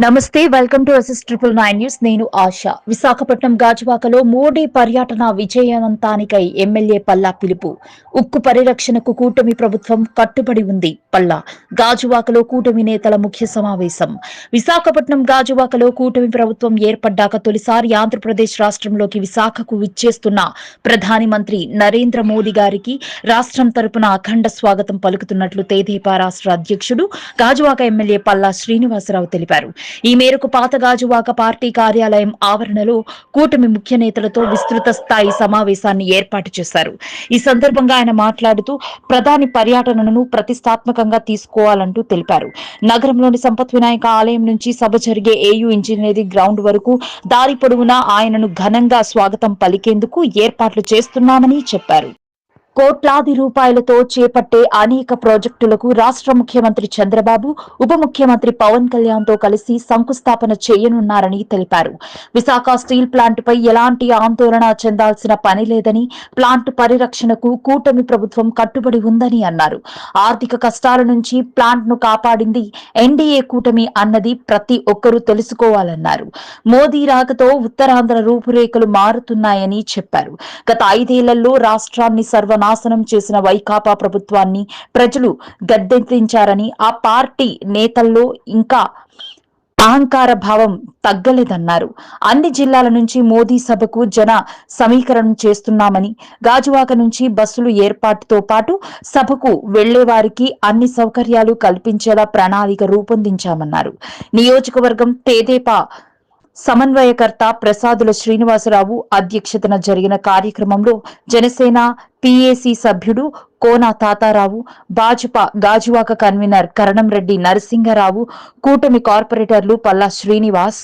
నమస్తే welcome to SS triple nine news నేను ఆశ. విశాఖపట్నం గాజువాకలో మోడీ పర్యటన విజయవంతానికై ఎమ్మెల్యే పల్లా పిలుపు. ఉక్కు పరిరక్షణకు కూటమి ప్రభుత్వం కట్టుబడి ఉంది. పల్లా. గాజువాకలో కూటమి నేతల ముఖ్య సమావేశం. విశాఖపట్నం గాజువాకలో కూటమి ప్రభుత్వం ఏర్పడ్డాక తొలిసారి ఆంధ్రప్రదేశ్ రాష్ట్రంలోకి విశాఖకు విచ్చేస్తున్న ప్రధాని మంత్రి నరేంద్ర మోదీ గారికి రాష్ట్రం తరపున అఖండ స్వాగతం పలుకుతున్నట్లు తేదీపా రాష్ట్ర అధ్యక్షుడు గాజువాక ఎమ్మెల్యే పల్లా శ్రీనివాసరావు తెలిపారు. ఈ మేరకు పాతగాజువాక పార్టీ కార్యాలయం ఆవరణలో కూటమి ముఖ్య నేతలతో విస్తృత స్థాయి సమావేశాన్ని ఏర్పాటు చేశారు. ఈ సందర్భంగా ఆయన మాట్లాడుతూ ప్రధాని పర్యటనను ప్రతిష్టాత్మకంగా తీసుకోవాలంటూ తెలిపారు. నగరంలోని సంపత్ వినాయక ఆలయం నుంచి సభ జరిగే ఏయూ ఇంజనీరింగ్ గ్రౌండ్ వరకు దారి పొడవునా ఆయనను ఘనంగా స్వాగతం పలికేందుకు ఏర్పాట్లు చేస్తున్నామని చెప్పారు. కోట్లాది రూపాయలతో చేపట్టే అనేక ప్రాజెక్టులకు రాష్ట్ర ముఖ్యమంత్రి చంద్రబాబు ఉప ముఖ్యమంత్రి పవన్ కళ్యాణ్తో కలిసి శంకుస్థాపన చేయనున్నారని తెలిపారు. విశాఖ స్టీల్ ప్లాంట్ పై ఎలాంటి ఆందోళన చెందాల్సిన పని లేదని ప్లాంట్ పరిరక్షణకు కూటమి ప్రభుత్వం కట్టుబడి ఉందని అన్నారు. ఆర్థిక కష్టాల నుంచి ప్లాంట్ను కాపాడింది ఎన్డీఏ కూటమి అన్నది ప్రతి ఒక్కరూ తెలుసుకోవాలన్నారు. మోదీ రాకతో ఉత్తరాంధ్ర రూపురేఖలు మారుతున్నాయని చెప్పారు. గత ఐదేళ్ళలో రాష్ట్రాన్ని సర్వనాశనం చేసిన వైకాపా ప్రభుత్వాన్ని ప్రజలు గద్దెదించారని ఆ పార్టీ నేతల్లో ఇంకా అహంకార భావం తగ్గలేదన్నారు. అన్ని జిల్లాల నుంచి మోదీ సభకు జన సమీకరణం చేస్తున్నామని గాజువాక నుంచి బస్సులు ఏర్పాటుతో పాటు సభకు వెళ్ళే వారికి అన్ని సౌకర్యాలు కల్పించేలా ప్రణాళిక రూపొందించామన్నారు. నియోజకవర్గం తేదేపా సమన్వయకర్త ప్రసాదుల శ్రీనివాసరావు అధ్యక్షతన జరిగిన కార్యక్రమంలో జనసేన పిఏసి సభ్యుడు కోన తాతారావు భాజపా గాజువాక కన్వీనర్ కరణంరెడ్డి నరసింగరావు కూటమి కార్పొరేటర్లు పల్లా శ్రీనివాస్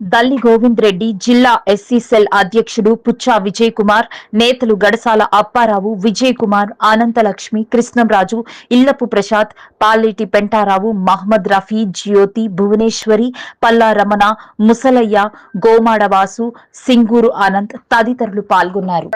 దల్లి గోవింద్ రెడ్డి జిల్లా ఎస్సీ సెల్ అధ్యక్షుడు పుచ్చా విజయ్ కుమార్ నేతలు గడసాల అప్పారావు విజయ్ కుమార్ అనంతలక్ష్మి కృష్ణంరాజు ఇల్లపు ప్రసాద్ పాలేటి పెంటారావు మహమ్మద్ రఫీ జ్యోతి భువనేశ్వరి పల్లా రమణ ముసలయ్య గోమాడవాసు సింగూరు ఆనంద్ తదితరులు పాల్గొన్నారు.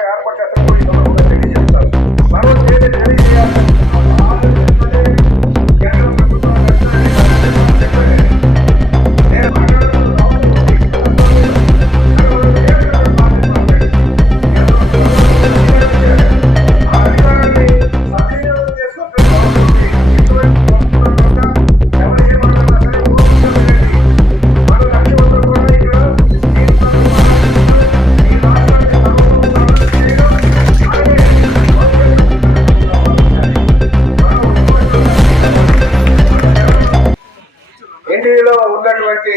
ఉన్నటువంటి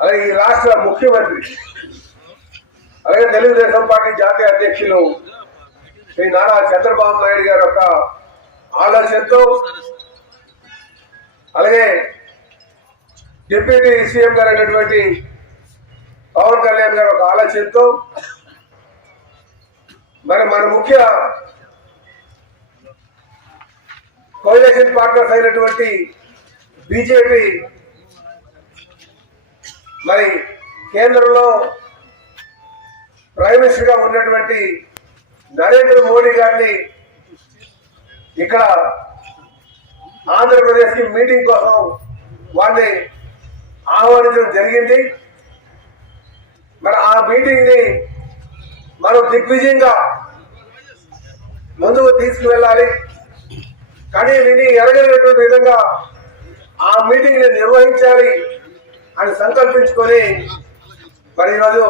అలాగే ఈ రాష్ట్ర ముఖ్యమంత్రి అలాగే తెలుగుదేశం పార్టీ జాతీయ అధ్యక్షులు శ్రీ నారా చంద్రబాబు నాయుడు గారి యొక్క ఆలోచనతో అలాగే డిప్యూటీ సీఎం గారు అయినటువంటి పవన్ కళ్యాణ్ గారి ఒక ఆలోచనతో మరి మన ముఖ్య కోయిలేషన్ పార్ట్నర్స్ అయినటువంటి బీజేపీ మరి కేంద్రంలో ప్రైమ్ మినిస్టర్గా ఉన్నటువంటి నరేంద్ర మోడీ గారిని ఇక్కడ ఆంధ్రప్రదేశ్కి మీటింగ్ కోసం వారిని ఆహ్వానించడం జరిగింది. మరి ఆ మీటింగ్ని మనం దిగ్విజయంగా ముందుకు తీసుకువెళ్ళాలి. కానీ విని ఎరగనటువంటి విధంగా ఆ మీటింగ్ని నిర్వహించాలి అని సంకల్పించుకొని మరి ఈరోజు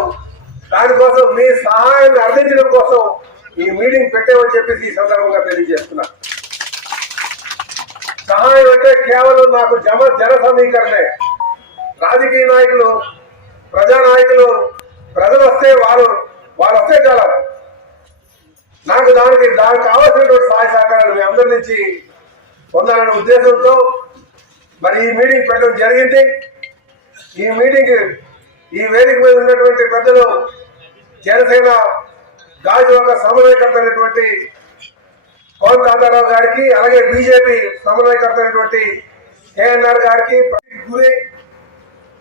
దానికోసం మీ సహాయాన్ని అర్థించడం కోసం ఈ మీటింగ్ పెట్టామని చెప్పేసి ఈ సందర్భంగా తెలియజేస్తున్నా. సహాయం అంటే కేవలం నాకు జమ జన సమీకరణే. రాజకీయ నాయకులు ప్రజా నాయకులు ప్రజలు వస్తే వారు వారు వస్తే చాలా. నాకు దానికి దానికి కావాల్సినటువంటి సహాయ సహకారాలు మీ అందరి నుంచి పొందాలనే ఉద్దేశంతో మరి ఈ మీటింగ్ పెట్టడం జరిగింది. ఈ మీటింగ్ ఈ వేదిక మీద ఉన్నటువంటి పెద్దలు జనసేన గాజువాక సమన్వయకర్త అయినటువంటి పవన్ తాతారావు గారికి అలాగే బీజేపీ సమన్వయకర్త అయినటువంటి కేఎన్ఆర్ గారికి గురి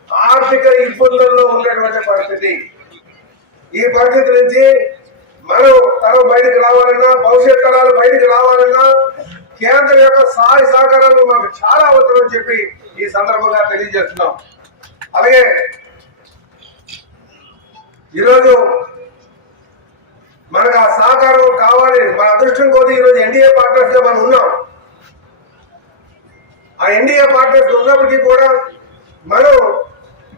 ఆర్థిక ఇబ్బందుల్లో ఉన్నటువంటి పరిస్థితి. ఈ పరిస్థితి నుంచి మనం తరం బయటకు రావాలన్నా భవిష్యత్ తరాలు బయటకు రావాలన్నా కేంద్రం యొక్క సహాయ సహకారాలు మాకు చాలా అవసరం అని చెప్పి ఈ సందర్భంగా తెలియజేస్తున్నాం. అలాగే ఈరోజు మనకు ఆ సహకారం కావాలి మన అదృష్టం కొద్ది ఈరోజు ఎన్డీఏ పార్ట్నర్స్గా మనం ఉన్నాం. ఆ ఎన్డీఏ పార్ట్నర్స్ ఉన్నప్పటికీ కూడా మనం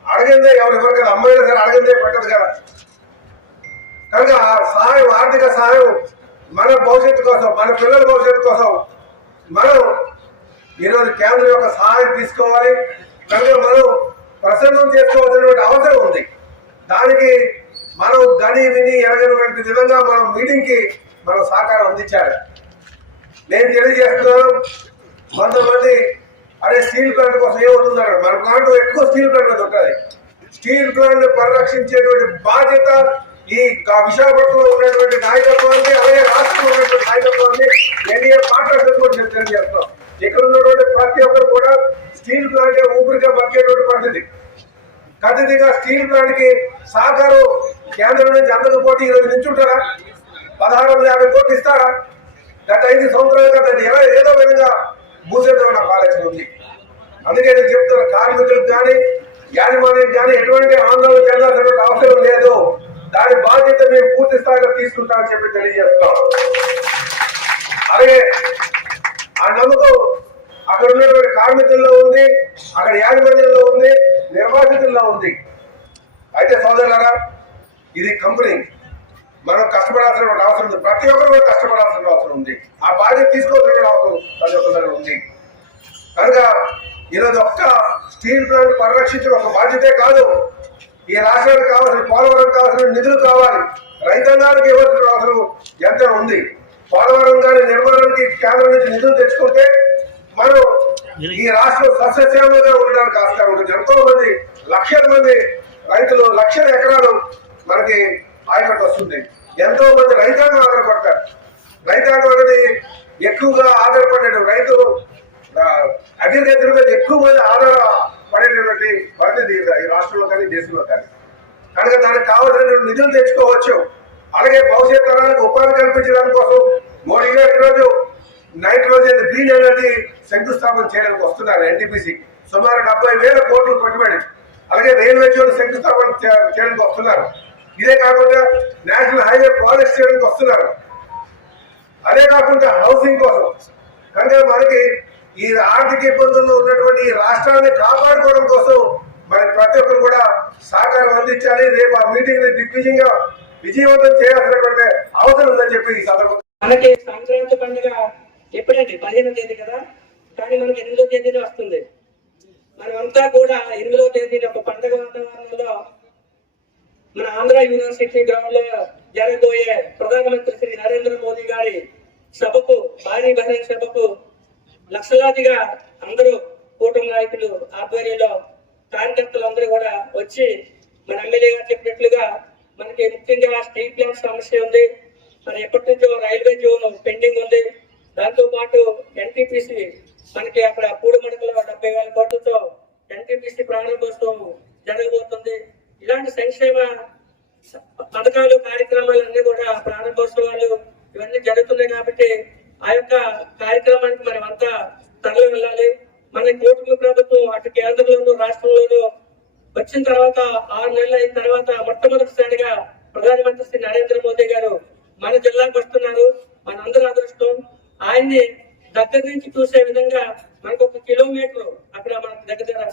అడగిందే ఎవరికైనా అమ్మాయిలు సరే అడిగిందే పట్టదు కదా. కనుక ఆ సహాయం ఆర్థిక సహాయం మన భవిష్యత్తు కోసం మన పిల్లల భవిష్యత్తు కోసం మనం ఈరోజు కేంద్రం యొక్క సహాయం తీసుకోవాలి. కనుక మనం ప్రసన్నం చేసుకోవాల్సినటువంటి అవసరం ఉంది. దానికి మనం గని విని ఎరగనటువంటి విధంగా మనం మీటింగ్కి మనం సహకారం అందించాలి నేను తెలియజేస్తున్నాను కొంతమంది అదే స్టీల్ ప్లాంట్ కోసం ఏమవుతుందన్నారు? మన ప్లాంట్ ఎక్కువ స్టీల్ ప్లాంట్ మీద ఉంటుంది. స్టీల్ ప్లాంట్ పరిరక్షించేటువంటి బాధ్యత ఈ విశాఖపట్నంలో ఉన్నటువంటి నాయకత్వాన్ని అలాగే రాష్ట్రంలో ఉన్నటువంటి నాయకత్వాన్ని ఎన్డీఏ పార్ట్నర్షిప్ కూడా నేను ఇక్కడ ఉన్నటువంటి ప్రతి ఒక్కరు కూడా స్టీల్ ప్లాంట్ ఊపిరిగా బతికేటువంటి పరిస్థితి. ఖచ్చితంగా స్టీల్ ప్లాంట్కి సహకారం కేంద్రం నుంచి అందకపోతే ఈరోజు నిల్చుంటారా? పదహారు వందల యాభై కోట్లు ఇస్తారా? గత ఐదు సంవత్సరాల గత ఎలా ఏదో విధంగా మూసేద్దాం నాకు ఆలోచన ఉంది. అందుకే నేను చెప్తున్నా కార్మికులకు కానీ యాజమాన్యం కానీ ఎటువంటి ఆందోళన చెందాల్సినటువంటి అవసరం లేదు. దాని బాధ్యత మేము పూర్తి స్థాయిలో తీసుకుంటామని చెప్పి తెలియజేస్తున్నాం. అలాగే ఆ నమ్మకం అక్కడ ఉన్నటువంటి కార్మికుల్లో ఉంది అక్కడ యాజమాన్యంలో ఉంది నిర్వాసితుల్లో ఉంది. అయితే సోదరులరా ఇది కంపెనీ. మనం కష్టపడాల్సిన అవసరం ఉంది. ప్రతి ఒక్కరు కూడా కష్టపడాల్సిన అవసరం ఉంది. ఆ బాధ్యత తీసుకోవాల్సిన అవసరం ప్రతి ఒక్కరి ఉంది. కనుక ఈరోజు ఒక్క స్టీల్ ప్లాంట్ పరిరక్షించడం ఒక బాధ్యతే కాదు. ఈ రాష్ట్రానికి కావాల్సిన పోలవరం కావాల్సిన నిధులు కావాలి. రైతాంగానికి ఇవ్వాల్సిన అవసరం ఎంత ఉంది. పోలవరం కానీ నిర్మాణానికి కేంద్రం నుంచి నిధులు తెచ్చుకుంటే మనం ఈ రాష్ట్రం సస్యశ్యామగా ఉండడానికి ఆస్కారం ఉంటుంది ఎంతో మంది లక్షల మంది రైతులు లక్షల ఎకరాలు మనకి ఆయకట్టు వస్తుంది. ఎంతో మంది రైతాంగం ఆధారపడతారు. రైతాంగం అనేది ఎక్కువగా ఆధారపడే రైతు అగ్రికల్చర్ మీద ఎక్కువ మంది ఆధార పడేటటువంటి పరిస్థితి ఈ- ఈ రాష్ట్రంలో కానీ దేశంలో కానీ. కనుక దానికి కావాల్సిన నిధులు తెచ్చుకోవచ్చు. అలాగే భవిష్యత్ తరానికి ఉపాధి కల్పించడానికి కోసం మోడీ గారు ఈరోజు నైట్రోజన్ గ్రీన్ ఎనర్జీ శంకుస్థాపన చేయడానికి వస్తున్నారు ఎన్టీపీసీ. సుమారు డెబ్బై వేల కోట్లు పెట్టుబడి. అలాగే రైల్వే జోన్ శంకుస్థాపన చేయడానికి వస్తున్నారు. ఇదే కాకుండా నేషనల్ హైవే ప్రాజెక్ట్ చేయడానికి వస్తున్నారు. అదే కాకుండా హౌసింగ్ కోసం. కనుక మనకి ఈ ఆర్థిక ఇబ్బందుల్లో ఉన్నటువంటి రాష్ట్రాన్ని కాపాడుకోవడం కోసం మరి ప్రతి ఒక్కరు కూడా సహకారం అందించాలి. రేపు ఆ మీటింగ్ని దిగ్విజయంగా విజయవంతం చేయాల్సినటువంటి అవసరం ఉందని చెప్పి ఈ సందర్భంగా మనకి సంక్రాంతి పండుగ ఎప్పుడండి? పదిహేనో తేదీ కదా? కానీ మనకి ఎనిమిదో తేదీనే వస్తుంది. మనమంతా కూడా ఎనిమిదో తేదీ ఒక పండుగ వాతావరణంలో మన ఆంధ్ర యూనివర్సిటీ గ్రౌండ్లో జరగబోయే ప్రధానమంత్రి శ్రీ నరేంద్ర మోదీ గారి సభకు భారీ బహిరంగ సభకు లక్షలాదిగా అందరూ కూటమి నాయకులు ఆధ్వర్యంలో కార్యకర్తలు అందరూ కూడా వచ్చి మన ఎమ్మెల్యే గారు చెప్పినట్లుగా మనకి ముఖ్యంగా స్ట్రీట్ ప్లాంట్ సమస్య ఉంది. మరి ఎప్పటి నుంచో రైల్వే జోన్ పెండింగ్ ఉంది. దాంతో పాటు ఎన్టీపీసీ మనకి అక్కడ పూడిమడకలో డెబ్బై వేల కోట్లతో ఎన్టీపీసీ ప్రారంభోత్సవం జరగబోతుంది. ఇలాంటి సంక్షేమ పథకాలు కార్యక్రమాలు అన్ని కూడా ప్రారంభోత్సవాలు ఇవన్నీ జరుగుతున్నాయి కాబట్టి ఆ యొక్క కార్యక్రమానికి మనం అంతా తరలి వెళ్ళాలి. మన కూటమి ప్రభుత్వం అటు కేంద్రంలోనూ రాష్ట్రంలోనూ వచ్చిన తర్వాత ఆరు నెలలు అయిన తర్వాత మొట్టమొదటిసారిగా ప్రధానమంత్రి శ్రీ నరేంద్ర మోదీ గారు మన జిల్లాకు వస్తున్నారు. మనందరూ అదృష్టం. ఆయన్ని దగ్గర నుంచి చూసే విధంగా మనకు ఒక కిలోమీటర్ అక్కడ మనకు దగ్గర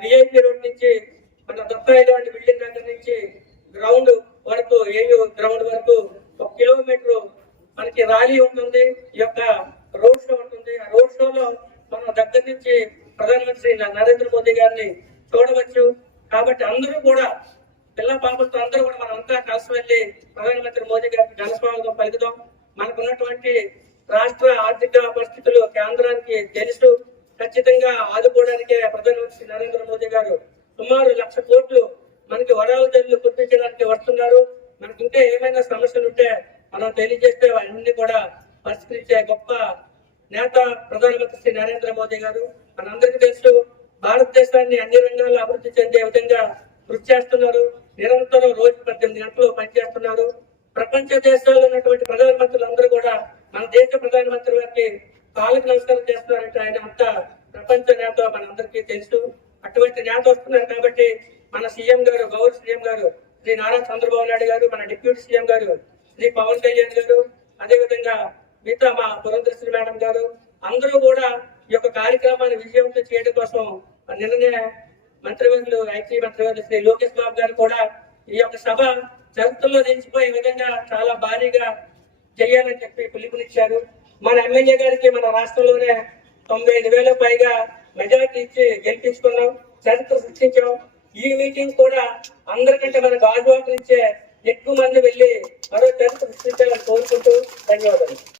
విఐపి రోడ్ నుంచి మన దొక్కాయి బిల్డింగ్ దగ్గర నుంచి గ్రౌండ్ వరకు ఏయూ గ్రౌండ్ వరకు ఒక కిలోమీటర్ మనకి ర్యాలీ ఉంటుంది ఈ యొక్క రోడ్ షో ఉంటుంది. ఆ రోడ్ షోలో మనం దగ్గర నుంచి ప్రధానమంత్రి నరేంద్ర మోదీ గారిని చూడవచ్చు. కాబట్టి అందరూ కూడా పిల్ల పాపలతో అందరూ కూడా మనం అంతా కలిసి వెళ్ళి ప్రధానమంత్రి మోదీ గారికి ఘనస్వాగతం పలుకుదాం. మనకున్నటువంటి రాష్ట్ర ఆర్థిక పరిస్థితులు కేంద్రానికి తెలుసు. ఖచ్చితంగా ఆదుకోవడానికే ప్రధానమంత్రి నరేంద్ర మోదీ గారు సుమారు లక్ష కోట్లు మనకి వరాల ధరలు కుట్టించడానికి వస్తున్నారు. మనకి ఇంకా ఏమైనా సమస్యలు ఉంటే మనం తెలియజేస్తే అన్ని కూడా పరిష్కరించే గొప్ప నేత ప్రధానమంత్రి శ్రీ నరేంద్ర మోదీ గారు. మనందరికీ తెలుసు భారతదేశాన్ని అన్ని రంగాల్లో అభివృద్ధి చెందే విధంగా కృషి చేస్తున్నారు. నిరంతరం రోజు పద్దెనిమిది గంటలు పనిచేస్తున్నారు. ప్రపంచ దేశాల్లో ఉన్నటువంటి ప్రధానమంత్రులు అందరూ కూడా మన దేశ ప్రధానమంత్రి వారికి కాలకు నమస్కారం చేస్తున్నారంటే ఆయన అంత ప్రపంచ నేత మనందరికీ తెలుసు. అటువంటి నేత వస్తున్నారు కాబట్టి మన సీఎం గారు గౌరవ సీఎం గారు శ్రీ నారా చంద్రబాబు నాయుడు గారు మన డిప్యూటీ సీఎం గారు శ్రీ పవన్ కళ్యాణ్ గారు అదేవిధంగా మిగతా మా పురంధశ్రీ మేడం గారు అందరూ కూడా ఈ యొక్క కార్యక్రమాన్ని విజయవంతం చేయడం కోసం నిన్ననే మంత్రివర్యులు ఐటీ మంత్రివర్యులు శ్రీ లోకేష్ బాబు గారు కూడా ఈ యొక్క సభ చరిత్రలో నిలిచిపోయే విధంగా చాలా భారీగా చేయాలని చెప్పి పిలుపునిచ్చారు. మన ఎమ్మెల్యే గారికి మన రాష్ట్రంలోనే తొంభై ఐదు వేల పైగా మెజార్టీ ఇచ్చి గెలిపించుకున్నాం చరిత్ర సృష్టించాం. ఈ మీటింగ్ కూడా అందరికంటే మన గాజువాక నుంచే ఎక్కువ మంది వెళ్ళి మరో చరిత్ర సృష్టించాలని కోరుకుంటూ ధన్యవాదాలు.